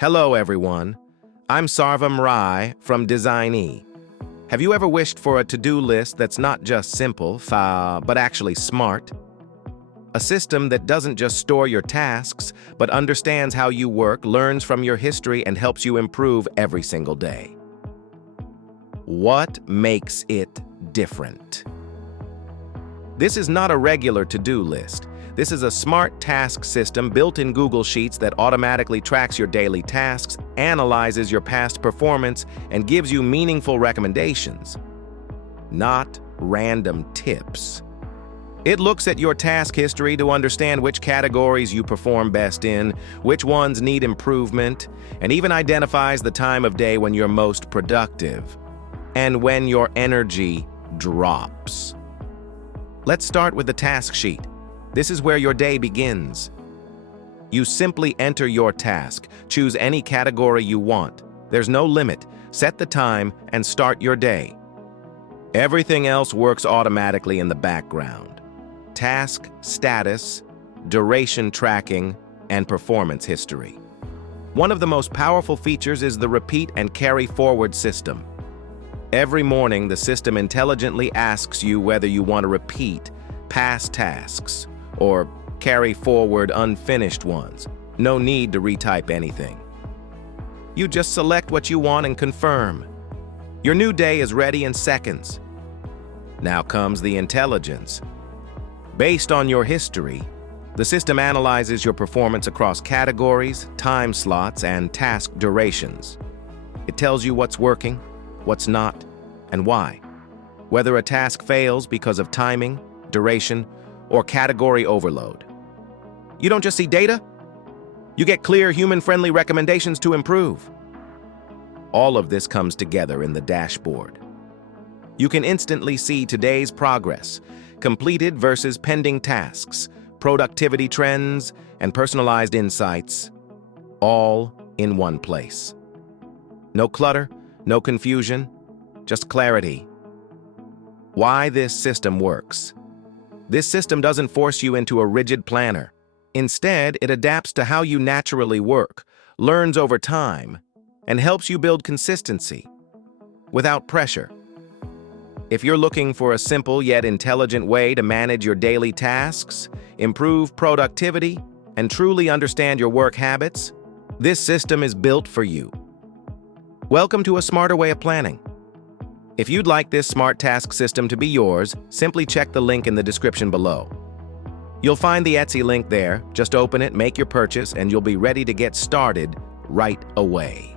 Hello everyone, I'm Sarvam Rai from Design-E. Have you ever wished for a to-do list that's not just simple, but actually smart? A system that doesn't just store your tasks, but understands how you work, learns from your history, and helps you improve every single day. What makes it different? This is not a regular to-do list. This is a smart task system built in Google Sheets that automatically tracks your daily tasks, analyzes your past performance, and gives you meaningful recommendations, not random tips. It looks at your task history to understand which categories you perform best in, which ones need improvement, and even identifies the time of day when you're most productive and when your energy drops. Let's start with the task sheet. This is where your day begins. You simply enter your task, choose any category you want. There's no limit. Set the time and start your day. Everything else works automatically in the background. Task status, duration tracking, and performance history. One of the most powerful features is the repeat and carry forward system. Every morning, the system intelligently asks you whether you want to repeat past tasks or carry forward unfinished ones. No need to retype anything. You just select what you want and confirm. Your new day is ready in seconds. Now comes the intelligence. Based on your history, the system analyzes your performance across categories, time slots, and task durations. It tells you what's working, what's not, and why. Whether a task fails because of timing, duration, or category overload. You don't just see data, you get clear, human-friendly recommendations to improve. All of this comes together in the dashboard. You can instantly see today's progress, completed versus pending tasks, productivity trends, and personalized insights, all in one place. No clutter, no confusion, just clarity. Why this system works. This system doesn't force you into a rigid planner. Instead, it adapts to how you naturally work, learns over time, and helps you build consistency without pressure. If you're looking for a simple yet intelligent way to manage your daily tasks, improve productivity, and truly understand your work habits, this system is built for you. Welcome to a smarter way of planning. If you'd like this smart task system to be yours, simply check the link in the description below. You'll find the Etsy link there. Just open it, make your purchase, and you'll be ready to get started right away.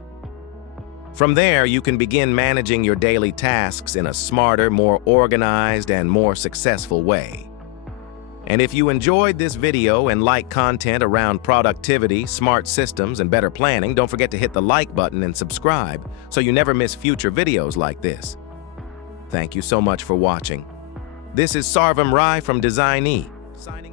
From there, you can begin managing your daily tasks in a smarter, more organized, and more successful way. And if you enjoyed this video and like content around productivity, smart systems, and better planning, don't forget to hit the like button and subscribe so you never miss future videos like this. Thank you so much for watching. This is Sarvam Rai from Design-E, signing